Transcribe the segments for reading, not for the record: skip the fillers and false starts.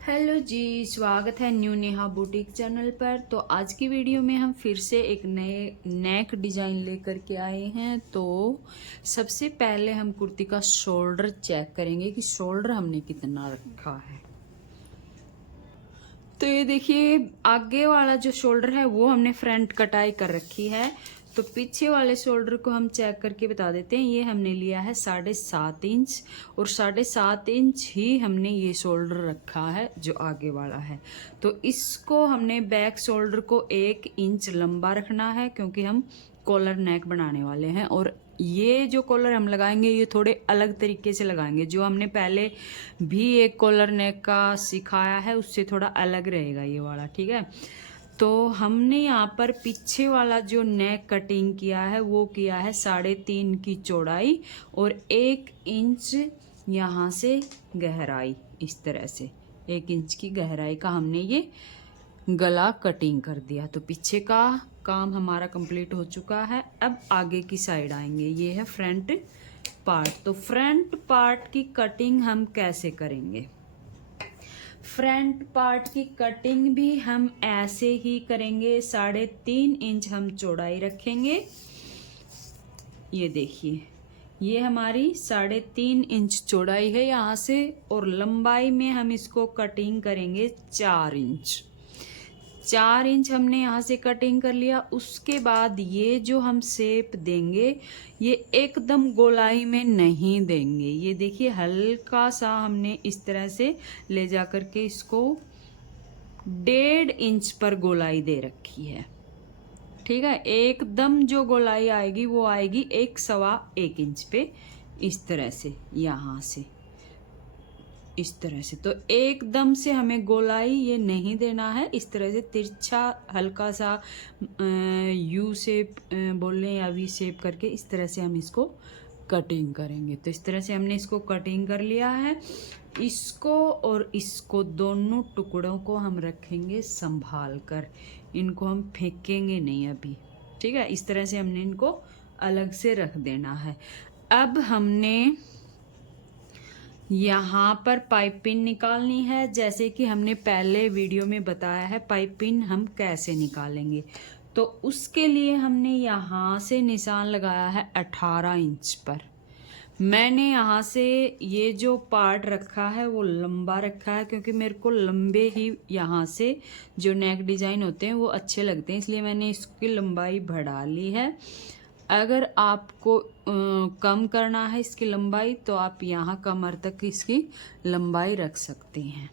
Hello जी, स्वागत है new Neha boutique channel पर। तो आज की वीडियो में हम फिर से एक नए नेक डिज़ाइन लेकर के आए हैं। तो सबसे पहले हम कुर्ती का शोल्डर चेक करेंगे कि शोल्डर हमने कितना रखा है। तो ये देखिए, आगे वाला जो शोल्डर है वो हमने फ्रंट कटाई कर रखी है। तो पीछे वाले शोल्डर को हम चेक करके बता देते हैं। ये हमने लिया है 7.5 इंच और 7.5 इंच ही हमने ये शोल्डर रखा है जो आगे वाला है। तो इसको हमने बैक शोल्डर को 1 इंच लंबा रखना है क्योंकि हम कॉलर नेक बनाने वाले हैं। और ये जो कॉलर हम लगाएंगे ये थोड़े अलग तरीके से लगाएंगे। जो हमने पहले भी एक कॉलर नेक का सिखाया है उससे थोड़ा अलग रहेगा ये वाला, ठीक है। तो हमने यहाँ पर पीछे वाला जो नेक कटिंग किया है वो किया है 3.5 की चौड़ाई और 1 इंच यहाँ से गहराई। इस तरह से 1 इंच की गहराई का हमने ये गला कटिंग कर दिया। तो पीछे का काम हमारा कंप्लीट हो चुका है। अब आगे की साइड आएंगे। ये है फ्रंट पार्ट। तो फ्रंट पार्ट की कटिंग हम कैसे करेंगे? फ्रंट पार्ट की कटिंग भी हम ऐसे ही करेंगे। 3.5 इंच हम चौड़ाई रखेंगे। ये देखिए, ये हमारी 3.5 इंच चौड़ाई है यहाँ से और लंबाई में हम इसको कटिंग करेंगे 4 इंच। 4 इंच हमने यहाँ से कटिंग कर लिया। उसके बाद ये जो हम शेप देंगे ये एकदम गोलाई में नहीं देंगे। ये देखिए, हल्का सा हमने इस तरह से ले जा करके इसको 1.5 इंच पर गोलाई दे रखी है, ठीक है। एकदम जो गोलाई आएगी वो आएगी 1.25 इंच पे, इस तरह से, यहाँ से इस तरह से। तो एकदम से हमें गोलाई ये नहीं देना है। इस तरह से तिरछा हल्का सा यू शेप बोल लें या वी शेप करके इस तरह से हम इसको कटिंग करेंगे। तो इस तरह से हमने इसको कटिंग कर लिया है। इसको और इसको दोनों टुकड़ों को हम रखेंगे संभाल कर। इनको हम फेंकेंगे नहीं अभी, ठीक है। इस तरह से हमने इनको अलग से रख देना है। अब हमने यहाँ पर पाइपिंग निकालनी है। जैसे कि हमने पहले वीडियो में बताया है पाइपिंग हम कैसे निकालेंगे। तो उसके लिए हमने यहाँ से निशान लगाया है 18 इंच पर। मैंने यहाँ से ये जो पार्ट रखा है वो लंबा रखा है क्योंकि मेरे को लंबे ही यहाँ से जो नेक डिज़ाइन होते हैं वो अच्छे लगते हैं, इसलिए मैंने इसकी लंबाई बढ़ा ली है। अगर आपको कम करना है इसकी लंबाई तो आप यहाँ कमर तक इसकी लंबाई रख सकते हैं।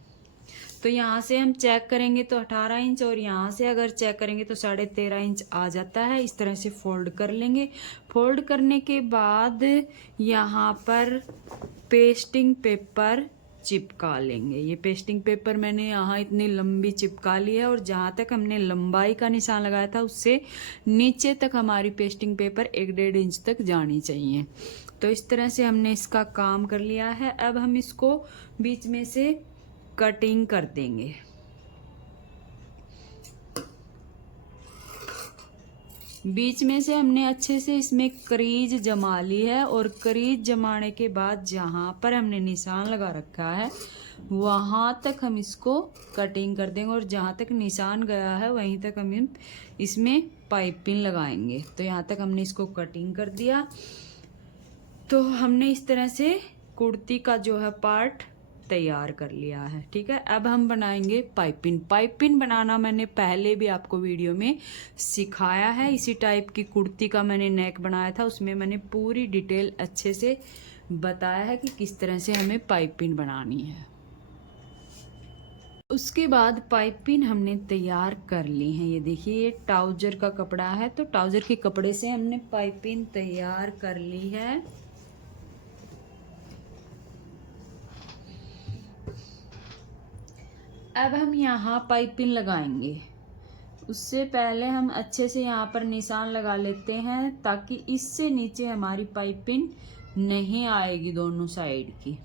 तो यहाँ से हम चेक करेंगे तो 18 इंच और यहाँ से अगर चेक करेंगे तो 13.5 इंच आ जाता है। इस तरह से फोल्ड कर लेंगे। फोल्ड करने के बाद यहाँ पर पेस्टिंग पेपर चिपका लेंगे। ये पेस्टिंग पेपर मैंने यहाँ इतनी लंबी चिपका ली है और जहाँ तक हमने लंबाई का निशान लगाया था उससे नीचे तक हमारी पेस्टिंग पेपर 1.5 इंच तक जानी चाहिए। तो इस तरह से हमने इसका काम कर लिया है। अब हम इसको बीच में से कटिंग कर देंगे। बीच में से हमने अच्छे से इसमें क्रीज जमा ली है और क्रीज जमाने के बाद जहाँ पर हमने निशान लगा रखा है वहाँ तक हम इसको कटिंग कर देंगे और जहाँ तक निशान गया है वहीं तक हम इसमें पाइपिंग लगाएंगे। तो यहाँ तक हमने इसको कटिंग कर दिया। तो हमने इस तरह से कुर्ती का जो है पार्ट तैयार कर लिया है, ठीक है। अब हम बनाएंगे पाइपिंग। पाइपिंग बनाना मैंने पहले भी आपको वीडियो में सिखाया है। इसी टाइप की कुर्ती का मैंने नेक बनाया था, उसमें मैंने पूरी डिटेल अच्छे से बताया है कि किस तरह से हमें पाइपिंग बनानी है। उसके बाद पाइपिंग हमने तैयार कर ली है। ये देखिए, ये ट्राउजर का कपड़ा है तो ट्राउजर के कपड़े से हमने पाइपिंग तैयार कर ली है। अब हम यहाँ पाइपिंग लगाएंगे। उससे पहले हम अच्छे से यहाँ पर निशान लगा लेते हैं ताकि इससे नीचे हमारी पाइपिंग नहीं आएगी दोनों साइड की,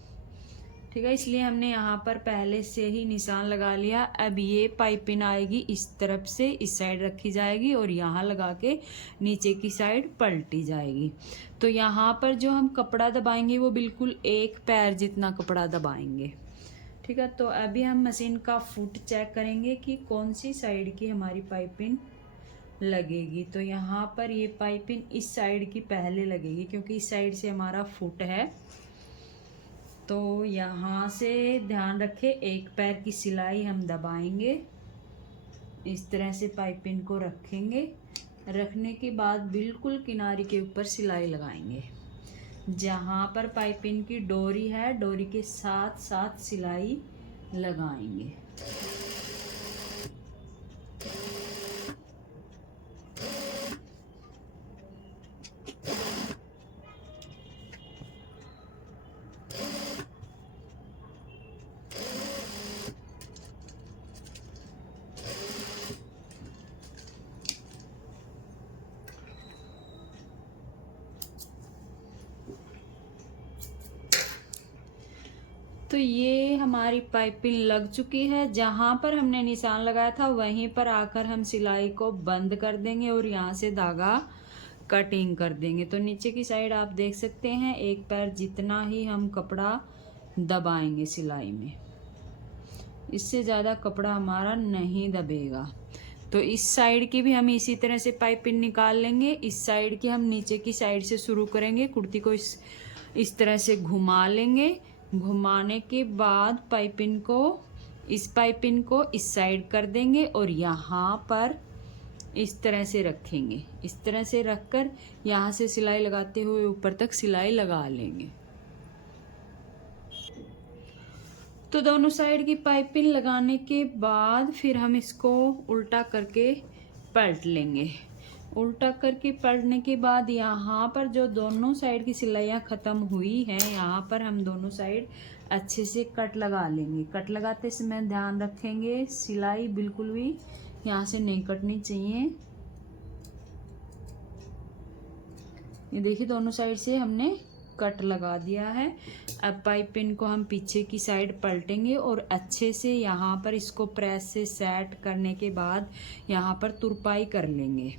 ठीक है। इसलिए हमने यहाँ पर पहले से ही निशान लगा लिया। अब ये पाइपिंग आएगी इस तरफ से, इस साइड रखी जाएगी और यहाँ लगा के नीचे की साइड पलटी जाएगी। तो यहाँ पर जो हम कपड़ा दबाएंगे वो बिल्कुल एक पैर जितना कपड़ा दबाएंगे, ठीक है। तो अभी हम मशीन का फुट चेक करेंगे कि कौन सी साइड की हमारी पाइपिंग लगेगी। तो यहाँ पर ये पाइपिंग इस साइड की पहले लगेगी क्योंकि इस साइड से हमारा फुट है। तो यहाँ से ध्यान रखें, एक पैर की सिलाई हम दबाएंगे, इस तरह से पाइपिंग को रखेंगे। रखने के बाद बिल्कुल किनारे के ऊपर सिलाई लगाएंगे। जहाँ पर पाइपिंग की डोरी है, डोरी के साथ साथ सिलाई लगाएंगे। तो ये हमारी पाइपिंग लग चुकी है। जहाँ पर हमने निशान लगाया था वहीं पर आकर हम सिलाई को बंद कर देंगे और यहाँ से धागा कटिंग कर देंगे। तो नीचे की साइड आप देख सकते हैं, एक पैर जितना ही हम कपड़ा दबाएंगे सिलाई में, इससे ज़्यादा कपड़ा हमारा नहीं दबेगा। तो इस साइड की भी हम इसी तरह से पाइपिंग निकाल लेंगे। इस साइड की हम नीचे की साइड से शुरू करेंगे। कुर्ती को इस तरह से घुमा लेंगे। घुमाने के बाद इस पाइपिंग को इस साइड कर देंगे और यहाँ पर इस तरह से रखेंगे। इस तरह से रखकर यहाँ से सिलाई लगाते हुए ऊपर तक सिलाई लगा लेंगे। तो दोनों साइड की पाइपिंग लगाने के बाद फिर हम इसको उल्टा करके पलट लेंगे। उल्टा करके पलटने के बाद यहाँ पर जो दोनों साइड की सिलाइयाँ ख़त्म हुई हैं, यहाँ पर हम दोनों साइड अच्छे से कट लगा लेंगे। कट लगाते समय ध्यान रखेंगे सिलाई बिल्कुल भी यहाँ से नहीं कटनी चाहिए। ये देखिए दोनों साइड से हमने कट लगा दिया है। अब पाइपिंग को हम पीछे की साइड पलटेंगे और अच्छे से यहाँ पर इसको प्रेस से सेट करने के बाद यहाँ पर तुरपाई कर लेंगे।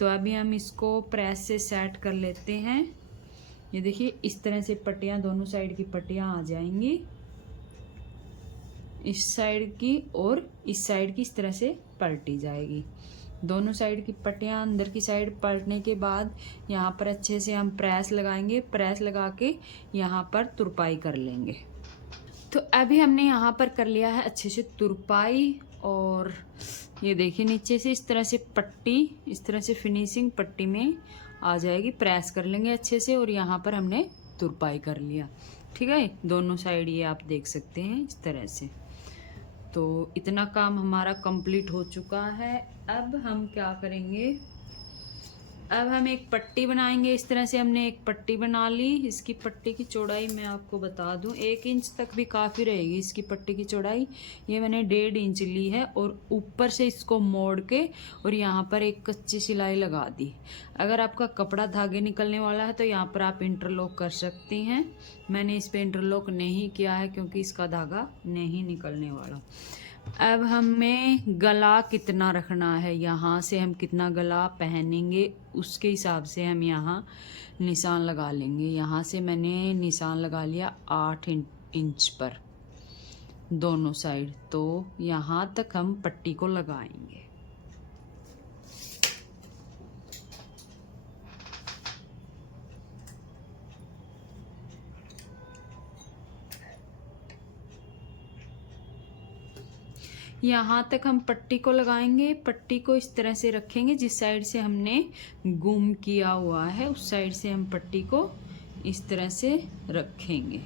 तो अभी हम इसको प्रेस से सेट कर लेते हैं। ये देखिए इस तरह से पट्टियाँ, दोनों साइड की पट्टियाँ आ जाएंगी, इस साइड की और इस साइड की इस तरह से पलटी जाएगी। दोनों साइड की पट्टियाँ अंदर की साइड पलटने के बाद यहाँ पर अच्छे से हम प्रेस लगाएंगे। प्रेस लगा के यहाँ पर तुरपाई कर लेंगे। तो अभी हमने यहाँ पर कर लिया है अच्छे से तुरपाई। और ये देखिए नीचे से इस तरह से पट्टी, इस तरह से फिनिशिंग पट्टी में आ जाएगी। प्रेस कर लेंगे अच्छे से और यहाँ पर हमने तुरपाई कर लिया। ठीक है, दोनों साइड ये आप देख सकते हैं इस तरह से। तो इतना काम हमारा कंप्लीट हो चुका है। अब हम क्या करेंगे, अब हम एक पट्टी बनाएंगे। इस तरह से हमने एक पट्टी बना ली। इसकी पट्टी की चौड़ाई मैं आपको बता दूं, 1 इंच तक भी काफ़ी रहेगी इसकी पट्टी की चौड़ाई। ये मैंने 1.5 इंच ली है और ऊपर से इसको मोड़ के और यहाँ पर एक कच्ची सिलाई लगा दी। अगर आपका कपड़ा धागे निकलने वाला है तो यहाँ पर आप इंटरलॉक कर सकती हैं। मैंने इस पर इंटरलॉक नहीं किया है क्योंकि इसका धागा नहीं निकलने वाला। अब हमें गला कितना रखना है, यहाँ से हम कितना गला पहनेंगे उसके हिसाब से हम यहाँ निशान लगा लेंगे। यहाँ से मैंने निशान लगा लिया 8 इंच पर दोनों साइड। तो यहाँ तक हम पट्टी को लगाएंगे। यहाँ तक हम पट्टी को लगाएंगे। पट्टी को इस तरह से रखेंगे, जिस साइड से हमने गुम किया हुआ है उस साइड से हम पट्टी को इस तरह से रखेंगे।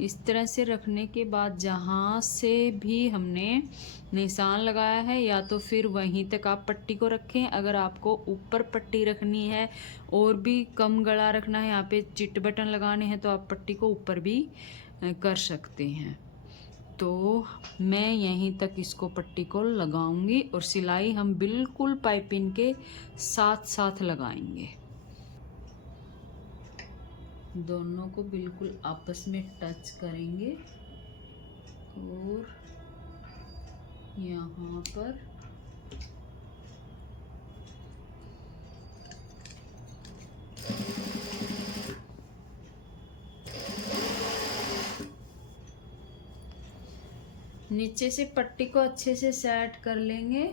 इस तरह से रखने के बाद जहाँ से भी हमने निशान लगाया है या तो फिर वहीं तक आप पट्टी को रखें। अगर आपको ऊपर पट्टी रखनी है और भी कम गला रखना है, यहाँ पे चिट बटन लगाने हैं, तो आप पट्टी को ऊपर भी कर सकते हैं। तो मैं यहीं तक इसको पट्टी को लगाऊंगी और सिलाई हम बिल्कुल पाइपिंग के साथ साथ लगाएंगे। दोनों को बिल्कुल आपस में टच करेंगे और यहाँ पर नीचे से पट्टी को अच्छे से सेट कर लेंगे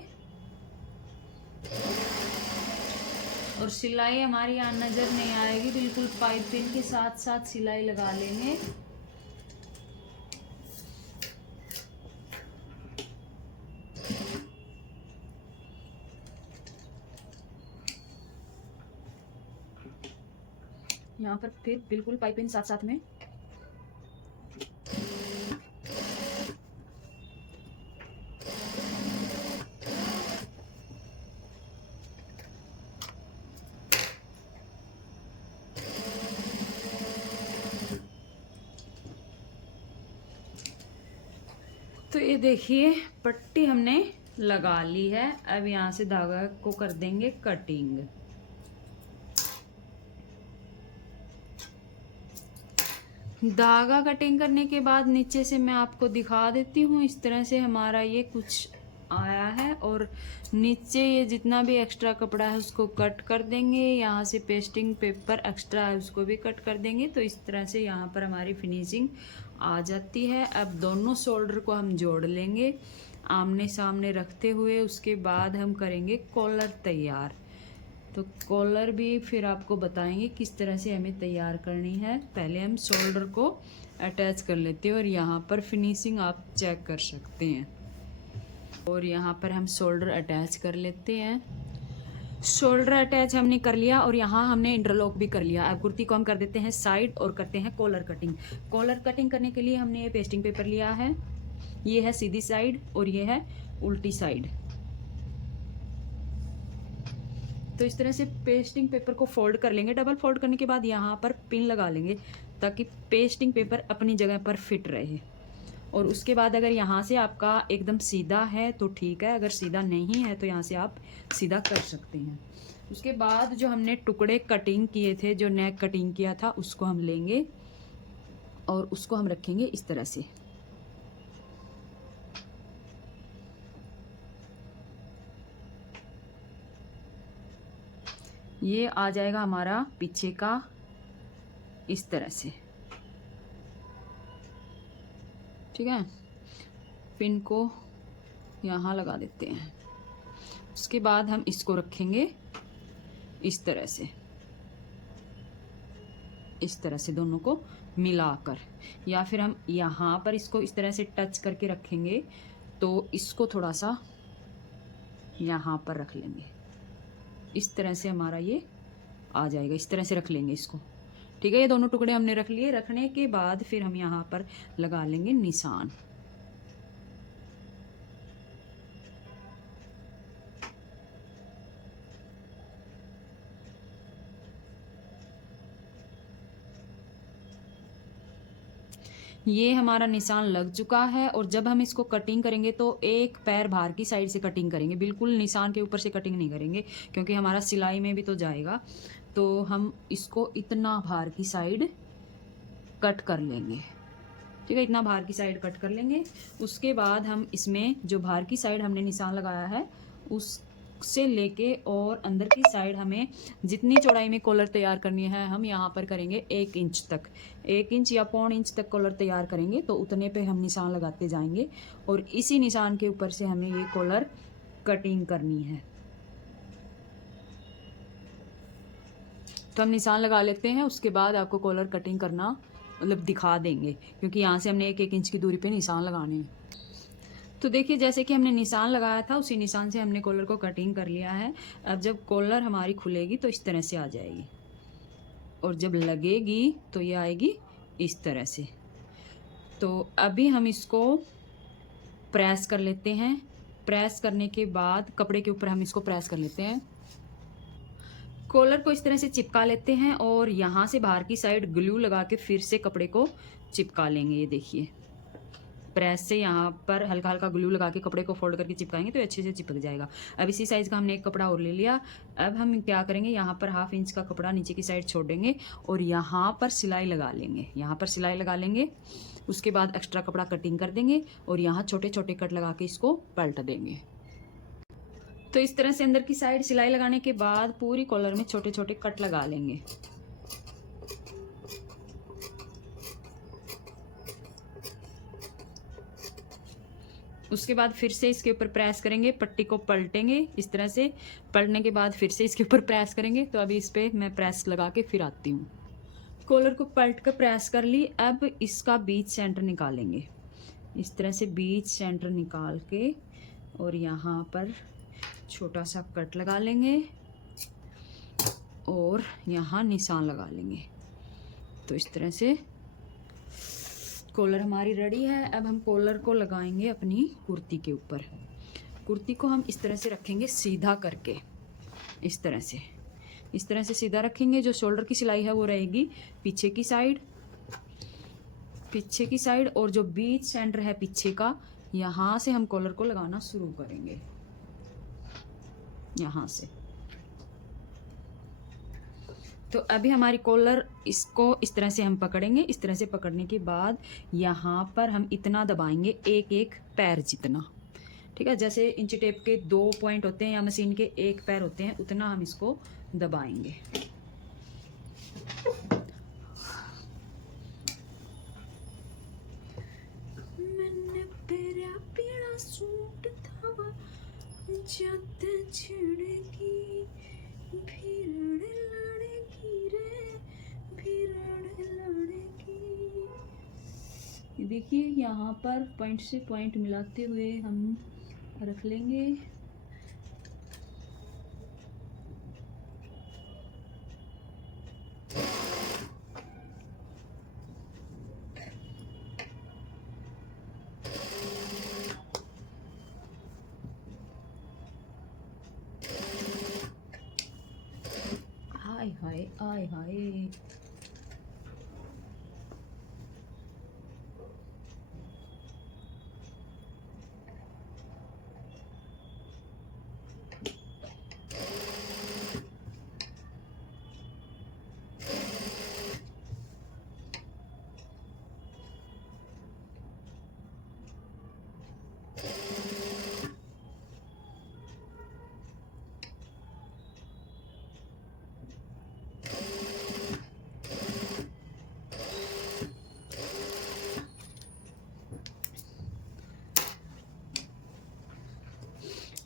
और सिलाई हमारी यहाँ नज़र नहीं आएगी, बिल्कुल पाइपिंग के साथ साथ सिलाई लगा लेंगे। यहाँ पर फिर बिल्कुल पाइपिंग साथ साथ में। तो ये देखिए पट्टी हमने लगा ली है। अब यहाँ से धागा को कर देंगे कटिंग। धागा कटिंग करने के बाद नीचे से मैं आपको दिखा देती हूँ। इस तरह से हमारा ये कुछ आया है और नीचे ये जितना भी एक्स्ट्रा कपड़ा है उसको कट कर देंगे। यहाँ से पेस्टिंग पेपर एक्स्ट्रा है उसको भी कट कर देंगे। तो इस तरह से यहाँ पर हमारी फिनिशिंग आ जाती है। अब दोनों शोल्डर को हम जोड़ लेंगे आमने सामने रखते हुए। उसके बाद हम करेंगे कॉलर तैयार। तो कॉलर भी फिर आपको बताएंगे किस तरह से हमें तैयार करनी है। पहले हम शोल्डर को अटैच कर लेते हैं और यहाँ पर फिनिशिंग आप चेक कर सकते हैं। और यहाँ पर हम शोल्डर अटैच कर लेते हैं। शोल्डर अटैच हमने कर लिया और यहाँ हमने इंटरलॉक भी कर लिया। अब कुर्ती को हम कर देते हैं साइड और करते हैं कॉलर कटिंग। कॉलर कटिंग करने के लिए हमने ये पेस्टिंग पेपर लिया है। ये है सीधी साइड और ये है उल्टी साइड। तो इस तरह से पेस्टिंग पेपर को फोल्ड कर लेंगे। डबल फोल्ड करने के बाद यहाँ पर पिन लगा लेंगे ताकि पेस्टिंग पेपर अपनी जगह पर फिट रहे। और उसके बाद अगर यहाँ से आपका एकदम सीधा है तो ठीक है, अगर सीधा नहीं है तो यहाँ से आप सीधा कर सकते हैं। उसके बाद जो हमने टुकड़े कटिंग किए थे, जो नेक कटिंग किया था, उसको हम लेंगे और उसको हम रखेंगे इस तरह से। ये आ जाएगा हमारा पीछे का इस तरह से, ठीक है। पिन को यहाँ लगा देते हैं। उसके बाद हम इसको रखेंगे इस तरह से, इस तरह से दोनों को मिलाकर, या फिर हम यहाँ पर इसको इस तरह से टच करके रखेंगे तो इसको थोड़ा सा यहाँ पर रख लेंगे। इस तरह से हमारा ये आ जाएगा। इस तरह से रख लेंगे इसको, ठीक है। ये दोनों टुकड़े हमने रख लिए। रखने के बाद फिर हम यहाँ पर लगा लेंगे निशान। ये हमारा निशान लग चुका है। और जब हम इसको कटिंग करेंगे तो एक पैर बाहर की साइड से कटिंग करेंगे, बिल्कुल निशान के ऊपर से कटिंग नहीं करेंगे क्योंकि हमारा सिलाई में भी तो जाएगा। तो हम इसको इतना बाहर की साइड कट कर लेंगे, ठीक है। इतना बाहर की साइड कट कर लेंगे। उसके बाद हम इसमें जो बाहर की साइड हमने निशान लगाया है उससे लेके और अंदर की साइड हमें जितनी चौड़ाई में कॉलर तैयार करनी है हम यहाँ पर करेंगे 1 इंच तक, 1 इंच या 1.25 इंच तक कॉलर तैयार करेंगे। तो उतने पे हम निशान लगाते जाएंगे और इसी निशान के ऊपर से हमें ये कॉलर कटिंग करनी है। तो हम निशान लगा लेते हैं। उसके बाद आपको कॉलर कटिंग करना मतलब दिखा देंगे क्योंकि यहाँ से हमने 1-1 इंच की दूरी पे निशान लगाने हैं। तो देखिए जैसे कि हमने निशान लगाया था उसी निशान से हमने कॉलर को कटिंग कर लिया है। अब जब कॉलर हमारी खुलेगी तो इस तरह से आ जाएगी और जब लगेगी तो ये आएगी इस तरह से। तो अभी हम इसको प्रेस कर लेते हैं। प्रेस करने के बाद कपड़े के ऊपर हम इसको प्रेस कर लेते हैं। कॉलर को इस तरह से चिपका लेते हैं और यहाँ से बाहर की साइड ग्लू लगा के फिर से कपड़े को चिपका लेंगे। ये देखिए प्रेस से यहाँ पर हल्का हल्का ग्लू लगा के कपड़े को फोल्ड करके चिपकाएंगे तो अच्छे से चिपक जाएगा। अब इसी साइज़ का हमने एक कपड़ा और ले लिया। अब हम क्या करेंगे, यहाँ पर 1/2 इंच का कपड़ा नीचे की साइड छोड़ देंगे और यहाँ पर सिलाई लगा लेंगे। यहाँ पर सिलाई लगा लेंगे। उसके बाद एक्स्ट्रा कपड़ा कटिंग कर देंगे और यहाँ छोटे छोटे कट लगा के इसको पलट देंगे। तो इस तरह से अंदर की साइड सिलाई लगाने के बाद पूरी कॉलर में छोटे छोटे कट लगा लेंगे। उसके बाद फिर से इसके ऊपर प्रेस करेंगे, पट्टी को पलटेंगे इस तरह से। पलटने के बाद फिर से इसके ऊपर प्रेस करेंगे। तो अभी इस पर मैं प्रेस लगा के फिर आती हूँ। कॉलर को पलट कर प्रेस कर ली। अब इसका बीच सेंटर निकालेंगे इस तरह से, बीच सेंटर निकाल के और यहाँ पर छोटा सा कट लगा लेंगे और यहाँ निशान लगा लेंगे। तो इस तरह से कॉलर हमारी रेडी है। अब हम कॉलर को लगाएंगे अपनी कुर्ती के ऊपर। कुर्ती को हम इस तरह से रखेंगे सीधा करके, इस तरह से सीधा रखेंगे। जो शोल्डर की सिलाई है वो रहेगी पीछे की साइड, और जो बीच सेंटर है पीछे का, यहाँ से हम कॉलर को लगाना शुरू करेंगे, यहाँ से। तो अभी हमारी कॉलर, इसको इस तरह से हम पकड़ेंगे। इस तरह से पकड़ने के बाद यहाँ पर हम इतना दबाएंगे, एक पैर जितना, ठीक है। जैसे इंची टेप के 2 पॉइंट होते हैं या मशीन के 1 पैर होते हैं, उतना हम इसको दबाएंगे। मैंने तेरा पीला सूट था जाते छिड़की, भीड़ लड़की रे, भीड़ लड़की। देखिए यहाँ पर पॉइंट से पॉइंट मिलाते हुए हम रख लेंगे। हाय हाय आय हाय,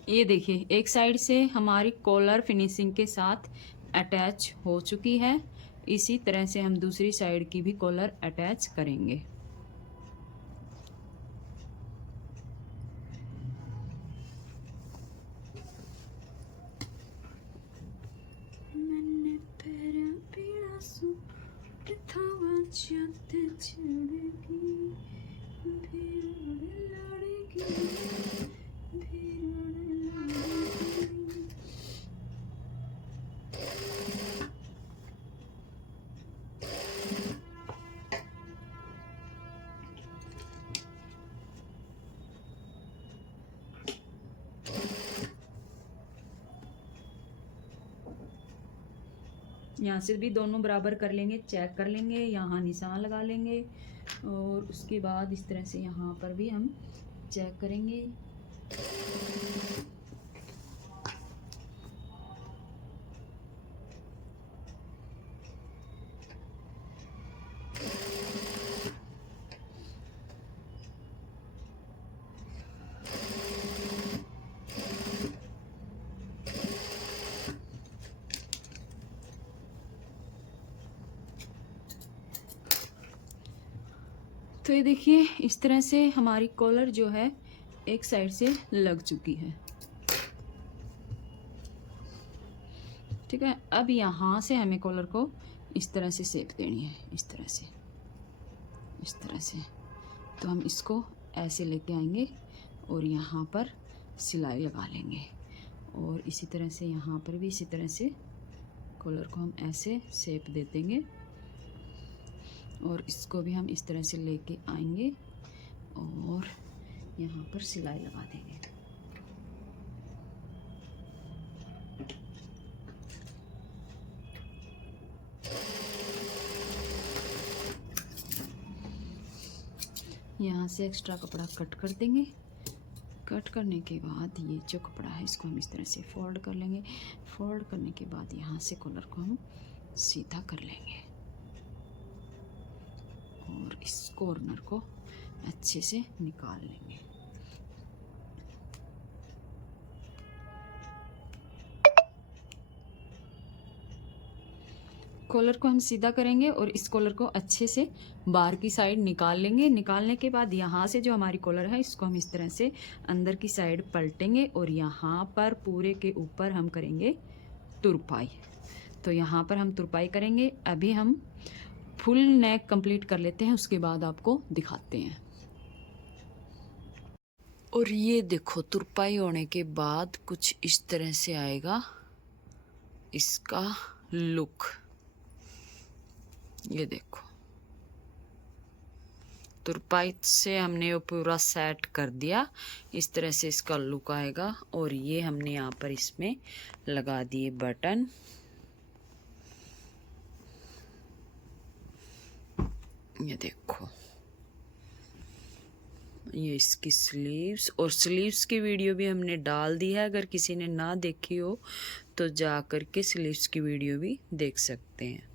ये देखिए एक साइड से हमारी कॉलर फिनिशिंग के साथ अटैच हो चुकी है। इसी तरह से हम दूसरी साइड की भी कॉलर अटैच करेंगे। मैंने तेरा पीला सूट था जाते छिड़की, भीड़ लड़की, यहाँ से भी दोनों बराबर कर लेंगे, चेक कर लेंगे, यहाँ निशान लगा लेंगे और उसके बाद इस तरह से यहाँ पर भी हम चेक करेंगे। तो ये देखिए इस तरह से हमारी कॉलर जो है एक साइड से लग चुकी है, ठीक है। अब यहाँ से हमें कॉलर को इस तरह से शेप देनी है, इस तरह से। तो हम इसको ऐसे लेके आएंगे और यहाँ पर सिलाई लगा लेंगे और इसी तरह से यहाँ पर भी इसी तरह से कॉलर को हम ऐसे शेप दे देंगे और इसको भी हम इस तरह से लेके आएंगे और यहाँ पर सिलाई लगा देंगे। यहाँ से एक्स्ट्रा कपड़ा कट कर देंगे। कट करने के बाद ये जो कपड़ा है इसको हम इस तरह से फोल्ड कर लेंगे। फोल्ड करने के बाद यहाँ से कॉलर को हम सीधा कर लेंगे और इस कॉर्नर को अच्छे से निकाल लेंगे। कॉलर को हम सीधा करेंगे और इस कॉलर को अच्छे से बाहर की साइड निकाल लेंगे। निकालने के बाद यहाँ से जो हमारी कॉलर है इसको हम इस तरह से अंदर की साइड पलटेंगे और यहाँ पर पूरे के ऊपर हम करेंगे तुरपाई। तो यहाँ पर हम तुरपाई करेंगे। अभी हम फुल नेक कंप्लीट कर लेते हैं, उसके बाद आपको दिखाते हैं। और ये देखो तुरपाई होने के बाद कुछ इस तरह से आएगा इसका लुक। ये देखो तुरपाई से हमने वो पूरा सेट कर दिया, इस तरह से इसका लुक आएगा। और ये हमने यहाँ पर इसमें लगा दिए बटन। ये देखो ये इसकी स्लीव्स, और स्लीव्स की वीडियो भी हमने डाल दी है, अगर किसी ने ना देखी हो तो जा कर के स्लीव्स की वीडियो भी देख सकते हैं।